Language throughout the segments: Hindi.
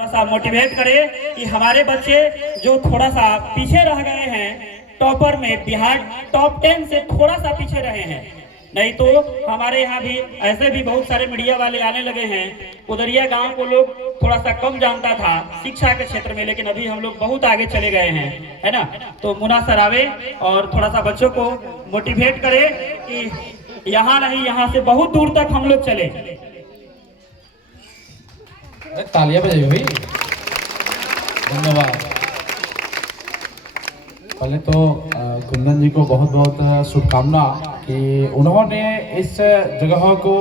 थोड़ा सा मोटिवेट करें कि हमारे बच्चे जो थोड़ा सा पीछे रह गए हैं टॉपर में, बिहार टॉप 10 से थोड़ा सा पीछे रहे हैं। नहीं तो हमारे यहाँ भी ऐसे भी बहुत सारे मीडिया वाले आने लगे हैं। उदरिया गांव को लोग थोड़ा सा कम जानता था शिक्षा के क्षेत्र में, लेकिन अभी हम लोग बहुत आगे चले गए हैं, है ना। तो मुन्ना सर आवे और थोड़ा सा बच्चों को मोटिवेट करे कि यहाँ नहीं, यहाँ से बहुत दूर तक हम लोग चले। तालियां बजाइए भाई, धन्यवाद। पहले तो कुंदन जी को बहुत बहुत शुभकामना कि उन्होंने इस जगह को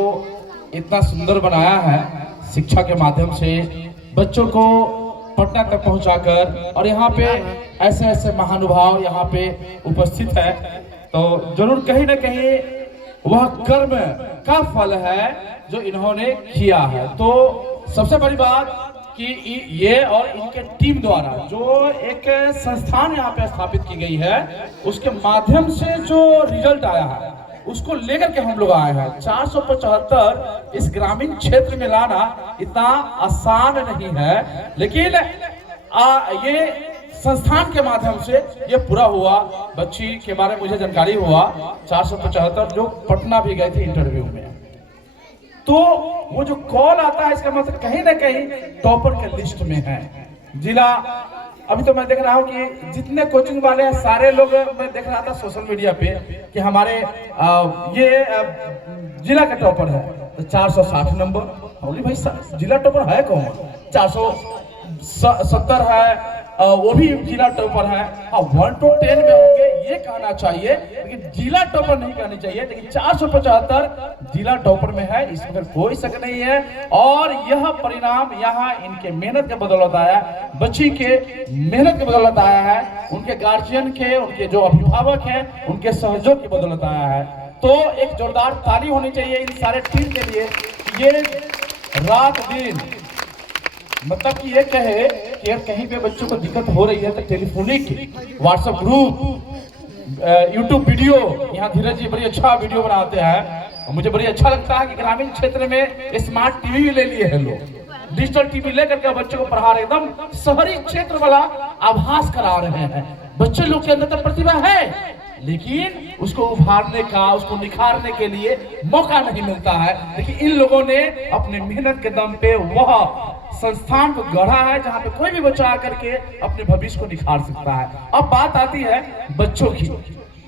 इतना सुंदर बनाया है शिक्षा के माध्यम से, बच्चों को पटना तक पहुंचाकर, और यहाँ पे ऐसे ऐसे महानुभाव यहाँ पे उपस्थित है। तो जरूर कहीं ना कहीं वह कर्म का फल है जो इन्होंने किया है। तो सबसे बड़ी बात कि ये और इनके टीम द्वारा जो एक संस्थान यहाँ पे स्थापित की गई है, उसके माध्यम से जो रिजल्ट आया है उसको लेकर के हम लोग आए हैं। 475 इस ग्रामीण क्षेत्र में लाना इतना आसान नहीं है, लेकिन ये संस्थान के माध्यम से ये पूरा हुआ। बच्ची के बारे में मुझे जानकारी हुआ 475 जो पटना भी गए थे इंटरव्यू में, तो वो जो कॉल आता है इसका मतलब कहीं ना कहीं टॉपर के लिस्ट में है जिला। अभी तो मैं देख रहा हूँ कि जितने कोचिंग वाले हैं सारे लोग, मैं देख रहा था सोशल मीडिया पे कि हमारे ये जिला का टॉपर है 460 नंबर। बोली भाई जिला टॉपर है कौन? 470 है, वो भी जिला टॉपर है। 1 to 10 में होंगे ये कहना चाहिए, लेकिन जिला टॉपर नहीं कहनी चाहिए। लेकिन 475 जिला टॉपर में है, इसमें कोई शक नहीं है। और यह परिणाम यहाँ इनके मेहनत के बदौलत आया, बच्ची के मेहनत के बदौलत आया है, उनके गार्जियन के, उनके जो अभिभावक हैं उनके सहयोग की बदौलत आया है। तो एक जोरदार ताली होनी चाहिए इन सारे टीम के लिए। ये रात दिन मतलब कि ये कहे कि यार कहीं पे बच्चों को दिक्कत हो रही है तो telephonic, WhatsApp group, YouTube video, यहाँ धीरज जी बड़ी अच्छा वीडियो बनाते हैं और मुझे बड़ी अच्छा लगता है कि ग्रामीण क्षेत्र में स्मार्ट टीवी भी ले लिए हैं लोग, डिजिटल टीवी लेकर के बच्चों को पढ़ा रहे, एकदम शहरी क्षेत्र वाला आभास करा रहे हैं। बच्चे लोग के अंदर तो प्रतिभा है, लेकिन उसको उभारने का, उसको निखारने के लिए मौका नहीं मिलता है। लेकिन इन लोगों ने अपने मेहनत के दम पे वह संस्थान को गढ़ा है जहां पे कोई भी बच्चा आकर के अपने भविष्य को निखार सकता है। अब बात आती है बच्चों की,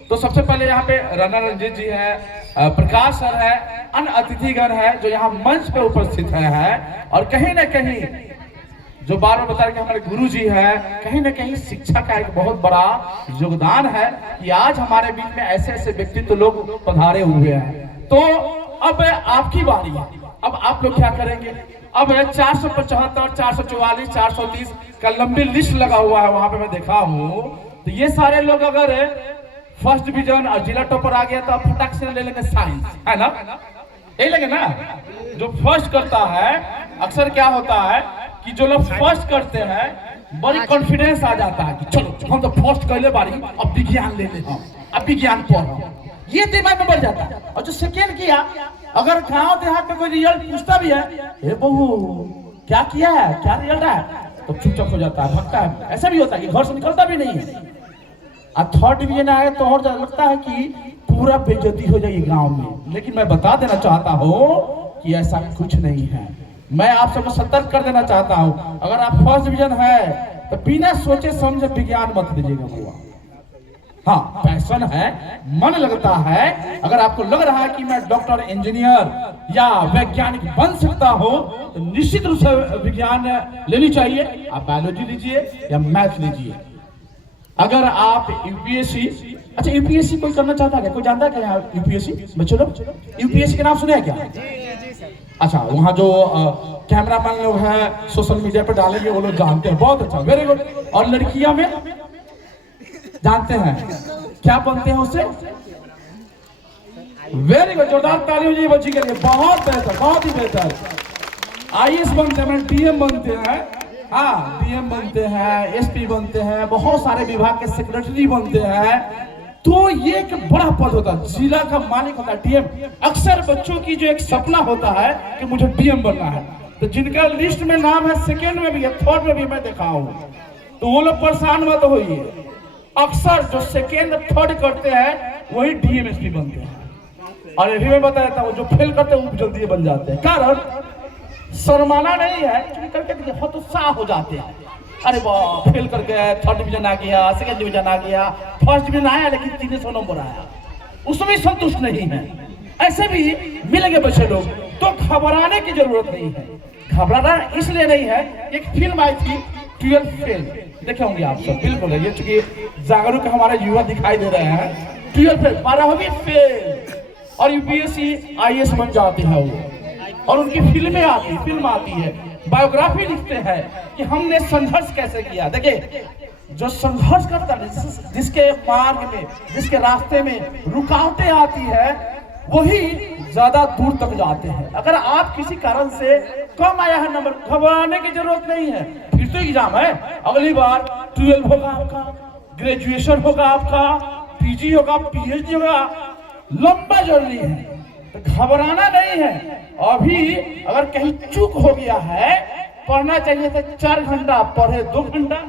तो सबसे पहले यहाँ पे राणा रंजीत जी है, प्रकाश सर है, अन्य अतिथिगण है जो यहाँ मंच पे उपस्थित है। और कहीं ना कहीं जो बार बार बता रहे हमारे गुरु जी है, कहीं ना कहीं शिक्षा का एक बहुत बड़ा योगदान है कि आज हमारे बीच में ऐसे ऐसे व्यक्तित्व लोग पधारे हुए हैं। तो अब आपकी बारी है, अब आप लोग क्या करेंगे? अब 475, 444, 430 का लंबी लिस्ट लगा हुआ है वहां पे, मैं देखा हूँ। तो ये सारे लोग अगर फर्स्ट डिवीजन और जिला टॉपर आ गया तो फटाक से ले लेंगे साइंस, है ना? यही लगे ना? जो फर्स्ट करता है, अक्सर क्या होता है कि जो लोग फर्स्ट करते हैं बड़ी कॉन्फिडेंस आ जाता है कि चलो हम तो फर्स्ट कर ले बारी, अब विज्ञान ले ले, अब विज्ञान पढ़ो, ये दिमाग में बढ़ जाता है। और जो सेकेंड किया, अगर गांव देहात में कोई रिजल्ट पूछता भी है, हे बहू क्या किया है, क्या रिजल्ट है, तो चुपचाप हो जाता है, भगता है। ऐसा भी होता है कि घर से निकलता भी नहीं है। और थर्ड डिवीजन आए तो और लगता है कि पूरा बेइज्जती हो जाएगी गांव में। लेकिन मैं बता देना चाहता हूँ कि ऐसा कुछ नहीं है। मैं आप सबको सतर्क कर देना चाहता हूँ, अगर आप फर्स्ट डिवीजन है तो बिना सोचे समझे विज्ञान मत लीजिएगा हुआ। हाँ, पैशन है, मन लगता है, अगर आपको लग रहा है कि मैं डॉक्टर, इंजीनियर या वैज्ञानिक बन सकता हूँ तो निश्चित रूप से विज्ञान लेनी चाहिए। आप बायोलॉजी लीजिए या मैथ लीजिए। अगर आप यूपीएससी, अच्छा यूपीएससी कोई करना चाहता है, कोई जानता है क्या यहाँ यूपीएससी? बच्चों लोग यूपीएससी के नाम सुने हैं क्या? अच्छा, वहाँ जो कैमरामैन लोग हैं सोशल मीडिया पर डालेंगे वो लोग जानते हैं, बहुत अच्छा, वेरी गुड। और लड़कियां में जानते हैं क्या बनते हैं उससे? वेरी गुड, जोरदार ताली हो जाए बच्ची के लिए, बहुत बेहतर, बहुत ही बेहतर। आईएएस बनते हैं, डीएम बनते हैं, हाँ डीएम बनते हैं, एसपी बनते हैं, बहुत सारे विभाग के सेक्रेटरी बनते हैं। तो ये एक बड़ा पद होता है, जिला का मालिक होता है डीएम। अक्सर बच्चों की जो एक सपना होता है कि मुझे डीएम बनना है, तो जिनका लिस्ट में नाम है सेकेंड में भी है, थर्ड में भी मैं देखा हूँ, तो वो लोग परेशान मत होइए। अक्सर जो सेकेंड थर्ड करते हैं वही डीएमएसपी बनते हैं। और ये भी मैं बताया था, वो जो फेल करते हैं वो जल्दी बन जाते हैं। कारण शर्माना नहीं है कि करके हतोत्साह हो जाते हैं। अरे वाह, फेल कर गए, थर्ड डिवीजन आ गया, सेकेंड डिवीजन आ गया, फर्स्ट डिवीजन आया लेकिन 300 नंबर आया, उसमें संतुष्ट नहीं है। ऐसे भी मिलेंगे बच्चे लोग, तो घबराने की जरूरत नहीं है। घबराना इसलिए नहीं है, एक फिल्म आई थी 12 फेल, देखे होंगे आप सब, बिल्कुल है, ये चूंकि जागरूक हमारे युवा दिखाई दे रहे हैं। 12 फेल, 12वीं फेल, और यूपीएससी आईएएस बन जाते हैं वो, और उनकी फिल्म आती है, बायोग्राफी लिखते हैं कि हमने संघर्ष कैसे किया। देखिए, जो संघर्ष करता है, जिसके मार्ग में, जिसके रास्ते में रुकावटें आती है, वही ज्यादा दूर तक जाते हैं। अगर आप किसी कारण से कम आया है नंबर, घबराने की जरूरत नहीं है, फिर तो एग्जाम है, अगली बार 12 होगा आपका, ग्रेजुएशन होगा आपका, पीजी होगा, पीएचडी होगा, लंबा जर्नी है, तो घबराना नहीं है। अभी अगर कहीं चूक हो गया है, पढ़ना चाहिए था 4 घंटा, पढ़े 2 घंटा।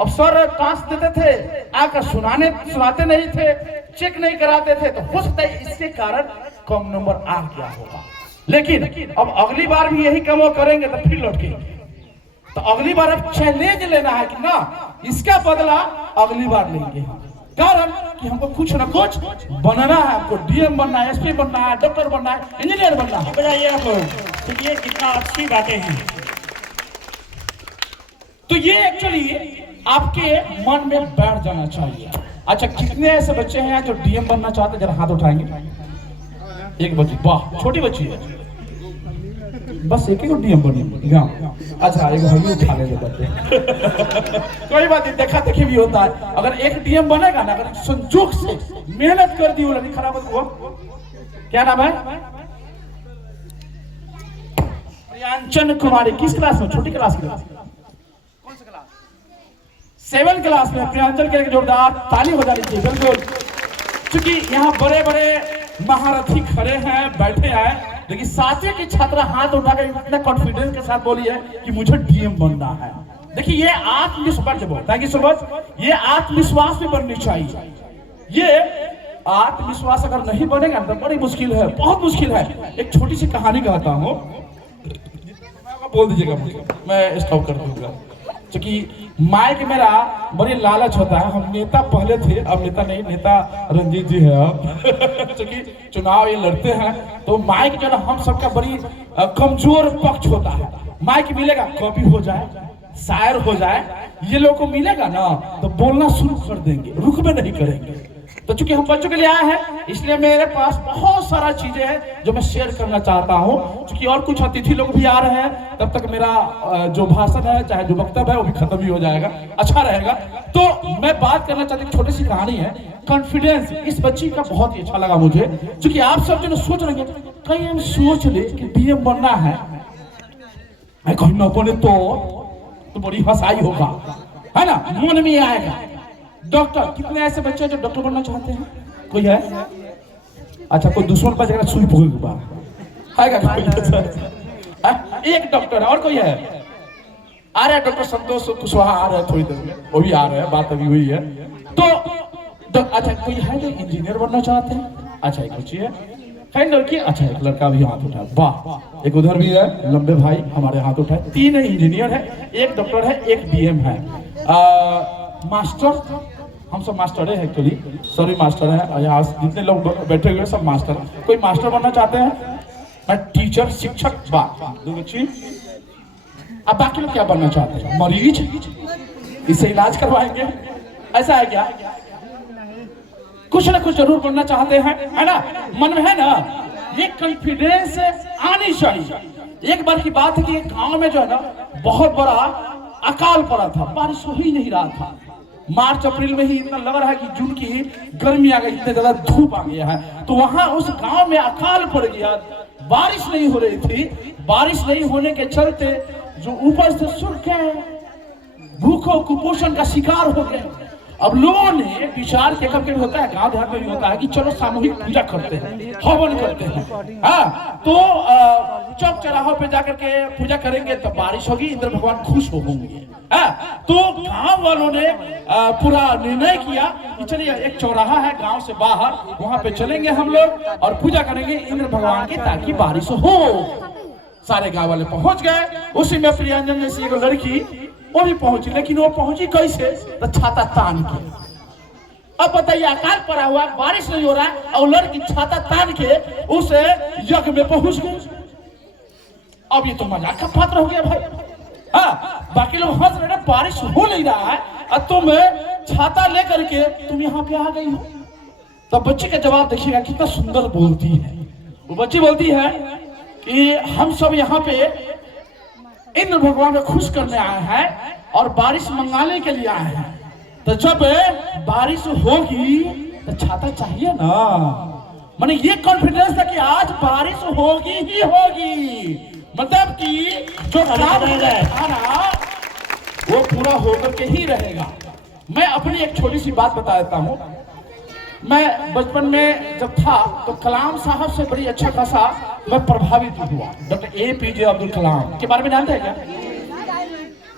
अब सर टास्क देते थे, आकर सुनाते नहीं थे, चेक नहीं कराते थे, तो हो सकता है इसके कारण कम नंबर आ गया होगा। लेकिन अब अगली बार भी यही काम करेंगे तो फिर लौट के, तो अगली बार अब चैलेंज लेना है कि ना, इसका बदला अगली बार लेंगे हम। कारण कि हमको कुछ ना कुछ बनना है, हमको डीएम बनना है, एसपी बनना है, डॉक्टर बनना है, इंजीनियर बनना है। बताइए आप लोग, तो ये कितना अच्छी बातें हैं। तो ये एक्चुअली आपके मन में बैठ जाना चाहिए। अच्छा, कितने ऐसे बच्चे हैं जो डीएम बनना चाहते हैं, जरा हाथ उठाएंगे। एक बच्ची, वाह, छोटी बच्ची है, बस एक ही डीएम बनी। अच्छा, एक भाई उठा ले बच्चे कोई बात नहीं, देखा देखी भी होता है। अगर एक डीएम बनेगा ना, अगर संजोग से मेहनत कर दी, वो लड़की खराब हुआ, क्या नाम है? प्रियांचन कुमारी। किस क्लास में? छोटी क्लास में, 7 क्लास में। प्रियांचल के लिए जोरदार ताली हो जानी चाहिए। बिल्कुल, क्योंकि यहाँ बड़े बड़े महारथी खड़े हैं, बैठे हैं, लेकिन 7वीं की छात्रा हाथ उठाकर इतना कॉन्फिडेंस के साथ बोली है कि मुझे डीएम बनना है। देखिए, ये आत्मविश्वास, थैंक यू सो मच, ये आत्मविश्वास भी बननी चाहिए। ये आत्मविश्वास अगर नहीं बनेगा तो बड़ी मुश्किल है, बहुत मुश्किल है। एक छोटी सी कहानी कहता हूँ, बोल दीजिएगा मुझे, मैं स्टॉप कर दूंगा। क्योंकि माइक मेरा बड़ी लालच होता है। हम नेता पहले थे, अब नेता नहीं, नेता रंजीत जी है अब क्योंकि चुनाव ये लड़ते हैं, तो माइक जो ना हम सबका बड़ी कमजोर पक्ष होता है। माइक मिलेगा, कॉपी हो जाए, शायर हो जाए, ये लोग को मिलेगा ना तो बोलना शुरू कर देंगे, रुक में नहीं करेंगे। तो चूंकि हम बच्चों के लिए आए हैं, इसलिए मेरे पास बहुत सारा चीजें हैं जो मैं शेयर करना चाहता हूँ। क्योंकि और कुछ अतिथि लोग भी आ रहे हैं, तब तक मेरा जो भाषण है, चाहे जो वक्तव्य है, वो भी खत्म ही हो जाएगा, अच्छा रहेगा। तो मैं बात करना चाहती हूँ, छोटी सी कहानी है, कॉन्फिडेंस। इस बच्ची का बहुत ही अच्छा लगा मुझे, क्योंकि आप सब जो सोच रहे हैं, कहीं हम सोच ले कि डीएम बनना है, कहीं न बने तो बड़ी हंसाई होगा, है ना, मन में आएगा। डॉक्टर, कितने ऐसे बच्चे जो डॉक्टर बनना चाहते हैं? कोई है? अच्छा, कोई दुश्मन पर जगह सुई भूल बा है क्या? एक डॉक्टर, और कोई है? आ रहे हैं डॉक्टर संतोष कुशवाहा, आ रहे हैं थोड़ी देर में, वो भी आ रहे हैं, बात अभी हुई है। तो अच्छा, कोई है जो इंजीनियर बनना चाहते हैं? अच्छा, एक बच्ची है, कई लड़की, अच्छा एक लड़का भी हाथ उठाया, वाह। एक उधर भी है, लंबे भाई हमारे हाथ उठाए। 3 इंजीनियर है, एक डॉक्टर है, एक डीएम है। मास्टर, हम सब मास्टर है एक्चुअली, सॉरी मास्टर है, यहाँ जितने लोग बैठे हुए सब मास्टर। कोई मास्टर बनना चाहते हैं? मैं टीचर, शिक्षक, दो बच्ची। अब बाकी लोग क्या बनना चाहते हैं? मरीज, इसे इलाज करवाएंगे, ऐसा है क्या? कुछ ना कुछ जरूर बनना चाहते हैं, है ना, मन में है ना, ये कॉन्फिडेंस आनी चाहिए। एक बार की बात है कि गांव में जो है ना, बहुत बड़ा अकाल पड़ा था, बारिश हो ही नहीं रहा था। मार्च अप्रैल में ही इतना लग रहा है कि जून की गर्मी आ गई, इतने ज्यादा धूप आ गया है। तो वहां उस गांव में अकाल पड़ गया, बारिश नहीं हो रही थी। बारिश नहीं होने के चलते जो ऊपर से सूखे भूखों कुपोषण का शिकार हो गए। अब लोगों ने विचार किया, कब होता है गांव देहात में भी होता है कि चलो सामूहिक पूजा करते हैं, हवन करते हैं। हाँ, तो चौक चौराहों पे जाकर के पूजा करेंगे तो बारिश होगी, इंद्र भगवान खुश होंगे। तो गांव वालों ने पूरा निर्णय किया कि चलिए एक चौराहा है गांव से बाहर, वहां पे चलेंगे हम लोग और पूजा करेंगे इंद्र भगवान की ताकि बारिश हो। सारे गांव वाले पहुंच गए। उसी में प्रियंजन जैसी एक लड़की वो भी पहुंची, लेकिन वो पहुंची कैसे? तो छाता तान के। अब बताइए, अकाल पड़ा हुआ, बारिश नहीं हो रहा और लड़की छाता तान के उस यज्ञ में पहुंच गई। अब ये तो मजाक का पात्र हो गया भाई। हाँ, बाकी लोग हंस रहे, बारिश हो नहीं रहा है और तुम छाता लेकर के तुम यहाँ पे आ गई हो। तो बच्ची का जवाब देखिएगा कितना सुंदर बोलती है। वो बच्ची बोलती है कि हम सब यहाँ पे इंद्र भगवान को खुश करने आए हैं और बारिश मंगाने के लिए आए हैं। तो जब बारिश होगी तो छाता चाहिए ना। माने ये कॉन्फिडेंस था कि आज बारिश होगी ही होगी, मतलब कि जो काम रहेगा वो पूरा होकर के ही रहेगा। मैं अपनी एक छोटी सी बात बता देता हूँ। मैं बचपन में जब था तो कलाम साहब से बड़ी अच्छा खासा मैं प्रभावित हुआ। डॉक्टर APJ अब्दुल कलाम के बारे में जानते हैं क्या?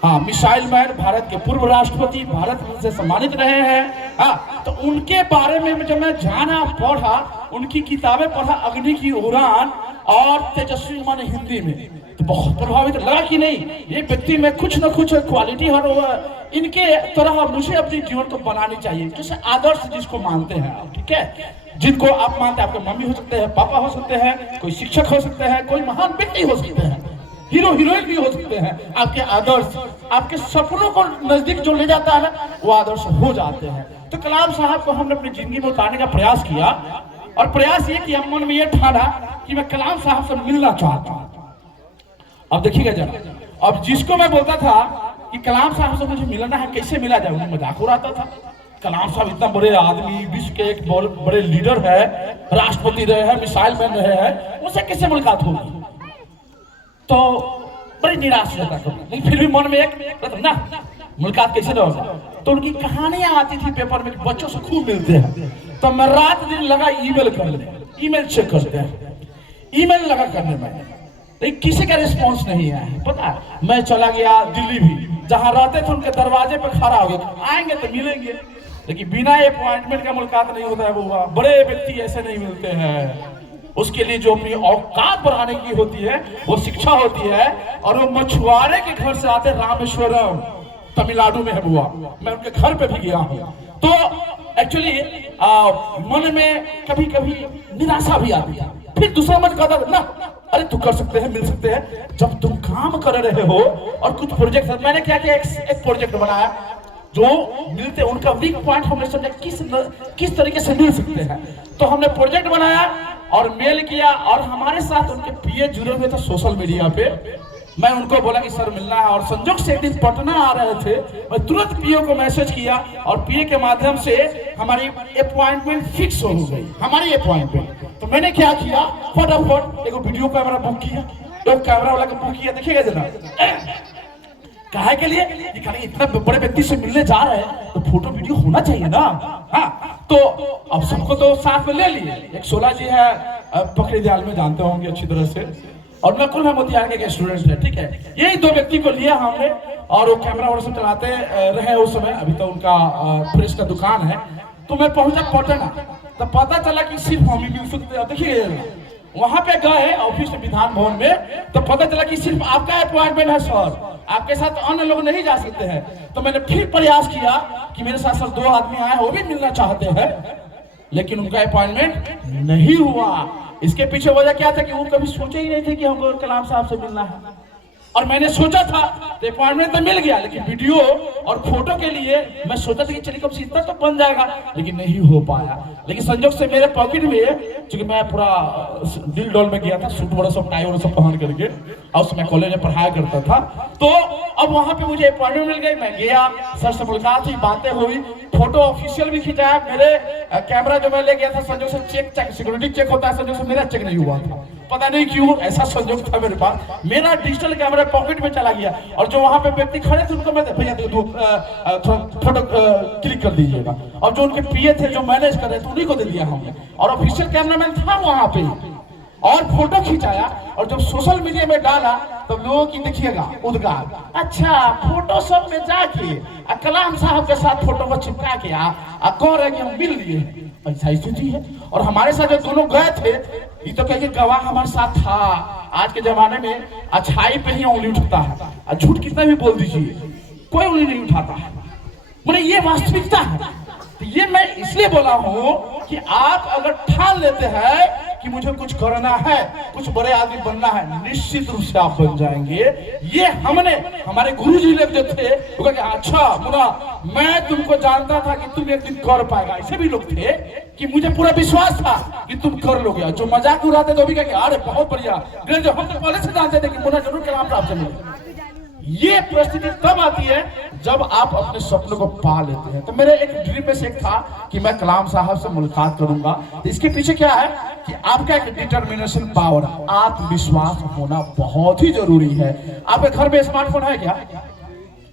हाँ, मिसाइल मैन, भारत के पूर्व राष्ट्रपति, भारत रत्न से सम्मानित रहे हैं। हाँ, तो उनके बारे में जब मैं जाना, पढ़ा, उनकी किताबें पढ़ा, अग्नि की उड़ान और तेजस्वी माने हिंदी में, तो बहुत प्रभावित लगा कि नहीं ये व्यक्ति में कुछ न कुछ क्वालिटी और इनके तरह मुझे अपने जीवन को बनानी चाहिए। जैसे आदर्श जिसको मानते हैं आप, ठीक है, जिनको आप मानते हैं, आपके मम्मी हो सकते हैं, पापा हो सकते हैं, कोई शिक्षक हो सकते हैं, कोई महान व्यक्ति हो सकते हैं, हीरो हीरोइन भी हो सकते हैं। आपके आदर्श आपके सपनों को नजदीक जो ले जाता है ना, वो आदर्श हो जाते हैं। तो कलाम साहब को हमने अपनी जिंदगी में उतारने का प्रयास किया और प्रयास ये किया, मन में ये ठाना कि मैं कलाम साहब से मिलना चाहता हूँ। अब देखिएगा जरा, अब जिसको मैं बोलता था कि कलाम साहब से मुझे मिलना है, कैसे मिला जाए, उन्हें मजाक उड़ाता था। कलाम साहब इतना बड़े आदमी, विश्व के एक बड़े लीडर है, राष्ट्रपति रहे हैं, मिसाइल मैन रहे हैं, उनसे कैसे मुलाकात होगी? तो बड़ी निराश होता था, लेकिन फिर भी मन में एक ना मुलाकात कैसे न होगा। तो उनकी कहानियां आती थी पेपर में, बच्चों से खूब मिलते हैं। तो मैं रात दिन लगा ईमेल कर ले, ईमेल चेक करते हैं, ईमेल लगा करने में, लेकिन किसी का रिस्पॉन्स नहीं आया। पता है, मैं चला गया दिल्ली भी, जहां रहते थे उनके दरवाजे पे खड़ा हो गया, आएंगे तो मिलेंगे, लेकिन बिना अपॉइंटमेंट का मुलाकात नहीं होता है। बुआ, बड़े व्यक्ति ऐसे नहीं मिलते हैं। उसके लिए जो अपनी औकात बढ़ाने की होती है वो शिक्षा होती है। और वो मछुआरे के घर से आते, रामेश्वरम तमिलनाडु में है बुआ, मैं उनके घर पे भी गया हूँ। तो एक्चुअली मन में कभी कभी निराशा भी आती है। फिर दूसरा मन कहता ना, अरे तू कर सकते हैं, मिल सकते हैं। जब तुम काम कर रहे हो और कुछ प्रोजेक्ट, मैंने क्या किया, एक प्रोजेक्ट बनाया जो मिलते, उनका वीक पॉइंट हमने समझा किस तरीके से मिल सकते हैं। तो हमने प्रोजेक्ट बनाया और मेल किया, और हमारे साथ उनके पीए जुड़े हुए थे सोशल मीडिया पे। मैं उनको बोला कि सर मिलना है, और संजोग से एक दिन पटना आ रहे थे, मैं तुरंत पीए को मैसेज किया और पीए के माध्यम से हमारी अपॉइंटमेंट फिक्स हो गई, हमारी अपॉइंटमेंट। तो मैंने क्या किया, फटाफट एक वीडियो कैमरा बुक किया, एक कैमरा वाला को बुक किया। देखिएगा जरा, काहे के लिए, इतना बड़े व्यक्ति से मिलने जा रहे हैं तो फोटो वीडियो होना चाहिए ना। हाँ, तो अब सबको तो साथ में ले लिए। एक 16 जी है, पकड़ी दयाल में जानते होंगे अच्छी तरह से, और नकुल है मोतिहारी के स्टूडेंट है, ठीक है। यही दो व्यक्ति को लिया हमने, और वो कैमरा वाला से चलाते रहे उस समय। अभी तो उनका प्रेस का दुकान है। तो मैं पहुंचा पटना, तो पता चला कि सिर्फ हम ही मिल सकते हैं। देखिए, वहां पे गए ऑफिस में, विधान भवन में, तो पता चला कि सिर्फ आपका अपॉइंटमेंट है सर, आपके साथ अन्य लोग नहीं जा सकते हैं। तो मैंने फिर प्रयास किया कि मेरे साथ सर 2 आदमी आए, वो भी मिलना चाहते हैं, लेकिन उनका अपॉइंटमेंट नहीं हुआ। इसके पीछे वजह क्या था कि वो कभी सोचे ही नहीं थे कि हमको कलाम साहब से मिलना है। और मैंने सोचा था तो अपॉइंटमेंट तो मिल गया, लेकिन वीडियो और फोटो के लिए मैं सोचा था कि चलिए कब से इतना तो बन जाएगा, लेकिन नहीं हो पाया। लेकिन संजोग से मेरे पॉकेट में, क्योंकि मैं पूरा दिल डोल में गया था, सूट बड़ा सब, टाई और सब पहन करके, और उसमें कॉलेज में पढ़ाया करता था। तो अब वहां पे मुझे अपॉइंटमेंट मिल गई, मैं गया, सर से मुलाकात हुई, बातें हुई, फोटो ऑफिशियल भी खिंचाया। मेरे कैमरा जो मैं ले गया था, संजोग से चेक सिक्योरिटी चेक होता है, संजोग से मेरा चेक नहीं हुआ था। पता नहीं क्यों ऐसा संजोग था मेरे पास, मेरा डिजिटल कैमरा पॉकेट में चला गया। और जो वहां पे व्यक्ति खड़े थे उनको मैं, भैया थोड़ा फोटो क्लिक कर दीजिएगा। और जो उनके पीए थे जो मैनेज कर रहे थे उन्हीं को दे दिया हमने, और ऑफिशियल कैमरामैन था वहां पे। और फोटो खिंचाया और जब सोशल मीडिया में डाला तो लोगों की देखिएगा उद्गार, अच्छा फोटो सब में जाके कलाम साहब के साथ फोटो को चिपका के कह रहे कि हम मिल लिए। ऐसा स्थिति है। और हमारे साथ जो दोनों गए थे ये तो कह के गवाह हमारे साथ था। आज के जमाने में अच्छाई पे ही उंगली उठता है, झूठ कितना भी बोल दीजिए कोई उंगली नहीं उठाता है। बोले ये वास्तविकता है। तो ये मैं इसलिए बोला हूं कि आप अगर ठान लेते हैं कि मुझे कुछ करना है, कुछ बड़े आदमी बनना है, निश्चित रूप से आप बन जाएंगे। ये हमारे गुरुजी लोग जो थे वो कहे अच्छा मुन्ना मैं तुमको जानता था कि तुम एक दिन कर पाएगा। ऐसे भी लोग थे कि मुझे पूरा विश्वास था कि तुम कर लोगे। जो मजाक उड़ाते तो भी कहे अरे बहुत बढ़िया, हम तो पहले से जानते थे कि मुन्ना जरूर कलाम साहब से मिले। ये परिस्थिति तब आती है जब आप अपने सपनों को पा लेते हैं। तो मेरे एक ड्रीम में से एक था कि मैं कलाम साहब से मुलाकात करूंगा। तो इसके पीछे क्या है कि आपका एक डिटर्मिनेशन पावर, आत्मविश्वास होना बहुत ही जरूरी है। आपके घर में स्मार्टफोन है क्या?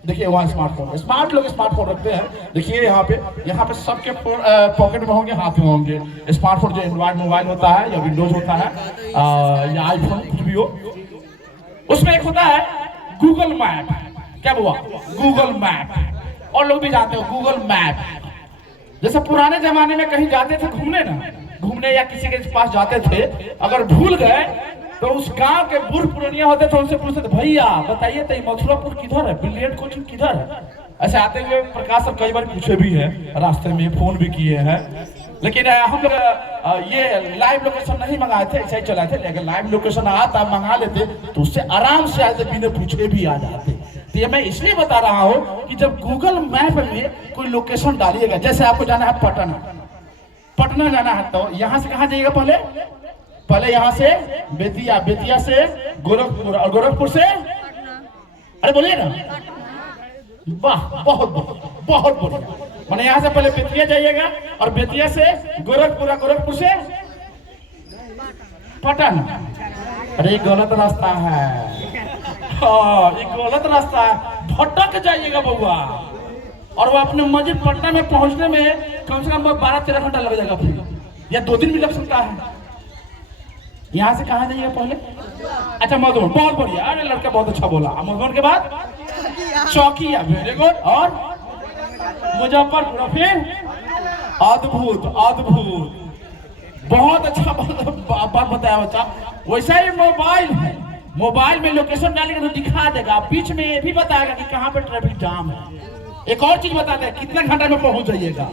देखिए वहाँ स्मार्टफोन, स्मार्ट लोग स्मार्टफोन रखते हैं। देखिए यहाँ पे सबके पॉकेट में होंगे, हाथ में होंगे स्मार्टफोन। जो एंड्रॉइड मोबाइल होता है या विंडोज होता है या आईफोन कुछ भी हो, उसमें एक होता है गूगल मैप। क्या हुआ? Google map. और लोग भी जानते हो गूगल मैप। जैसे पुराने जमाने में कहीं जाते थे घूमने या किसी के पास जाते थे, अगर भूल गए तो उस गांव के बूढ़ पुरानिया होते थे, उनसे पूछते थे भैया बताइए तो मथुरापुर किधर है, ब्रिलियंट कोचिंग किधर है। ऐसे आते हुए प्रकाश सर कई बार पूछे भी है, रास्ते में फोन भी किए हैं। लेकिन हम लोग ये लाइव लोकेशन नहीं मंगाए थे, ऐसे ही चलाए थे। लेकिन लाइव लोकेशन आता आप मंगा लेते तो उससे आराम से आते, बिना पूछे भी आ जाते। तो ये मैं इसलिए बता रहा हूँ कि जब गूगल मैप में कोई लोकेशन डालिएगा, जैसे आपको जाना है पटना जाना है, तो यहाँ से कहाँ जाइएगा? पहले यहाँ से बेतिया से गोरखपुर, और गोरखपुर से अरे बोलिए ना, वाह बहुत बढ़िया। मैंने यहाँ से पहले बेतिया जाइएगा और बेतिया से गोरखपुर, गोरखपुर से पटना। अरे गलत रास्ता है, ये गलत रास्ता है, भटक जाइएगा बउआ। और वो अपने मस्जिद पटना में पहुंचने में कम से कम 12-13 घंटा लग जाएगा, फिर या 2 दिन भी लग सकता है। यहाँ से कहाँ जाइएगा पहले? अच्छा मधुबन, बहुत बढ़िया। अरे लड़का बहुत अच्छा बोला। मधुबन के बाद चौकिया, वेरी गुड। और मुजफ्फरपुर, फिर अद्भुत, बहुत अच्छा बात बताया बच्चा। वैसा ही मोबाइल है, मोबाइल में लोकेशन डालेंगे तो दिखा देगा, बीच में ये भी बताएगा कि कहाँ पे ट्रैफिक जाम है। एक और चीज बताते हैं कितने घंटे में पहुंच जाइएगा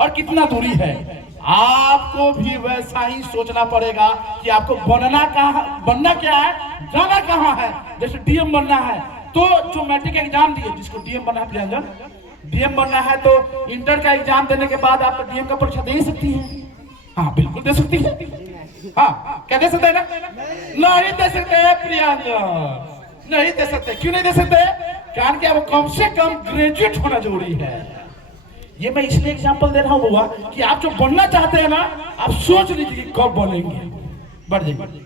और कितना दूरी है। आपको भी वैसा ही सोचना पड़ेगा कि आपको बनना क्या है, जाना कहाँ है। जैसे डीएम बनना है तो जो मैट्रिक एग्जाम दिए, जिसको डीएम बनना है, प्रियंजन डीएम बनना है तो इंटर का एग्जाम देने के बाद आप डीएम का परीक्षा दे सकती है। हाँ बिल्कुल दे सकती है। हाँ क्या दे सकते हैं ना? नहीं दे सकते प्रियंजन, नहीं दे सकते। क्यों नहीं दे सकते? कारण कि अब कम से कम ग्रेजुएट होना जरूरी है। ये मैं इसलिए एग्जांपल दे रहा हूँ बुआ कि आप जो बनना चाहते हैं ना, आप सोच लीजिए कि कब बनेंगे, बढ़ जाइए।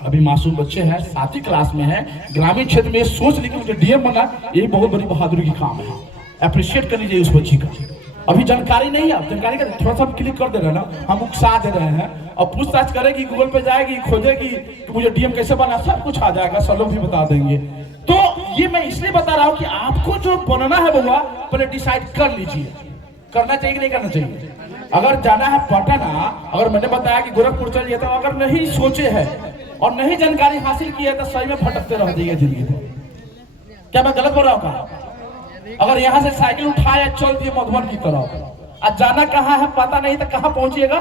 अभी मासूम बच्चे हैं, 7वीं क्लास में है, ग्रामीण क्षेत्र में सोच लीजिए मुझे डीएम बनना, ये बहुत बड़ी बहादुरी की काम है। अप्रिशिएट कर लीजिए उस बच्ची का। अभी जानकारी नहीं है, जानकारी का थोड़ा सा क्लिक कर दे रहे ना, हम उकसा दे रहे हैं। और पूछताछ करेगी, गूगल पे जाएगी, खोजेगी कि मुझे डीएम कैसे बना, सब कुछ आ जाएगा, सब लोग भी बता देंगे। तो ये मैं इसलिए बता रहा हूँ कि आपको जो बनना है बुआ, पहले डिसाइड कर लीजिए, करना चाहिए कि नहीं करना चाहिए। अगर जाना है पटना, अगर मैंने बताया कि गोरखपुर चलिए, तो अगर नहीं सोचे है और नहीं जानकारी हासिल की है तो सही में भटकते रह जाइए जिंदगी में। क्या मैं गलत बोल रहा हूँ? अगर यहाँ से साइकिल उठाया चल दिए मधुबन की तरफ, आज जाना कहाँ है पता नहीं तो कहाँ पहुंचिएगा?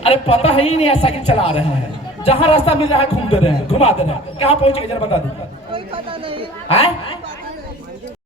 अरे पता है ही नहीं है, साइकिल चला रहे हैं, जहाँ रास्ता मिल रहा है घूम दे रहे हैं, घुमा दे रहे हैं, कहाँ पहुंचेगा जरा बता दीजिए।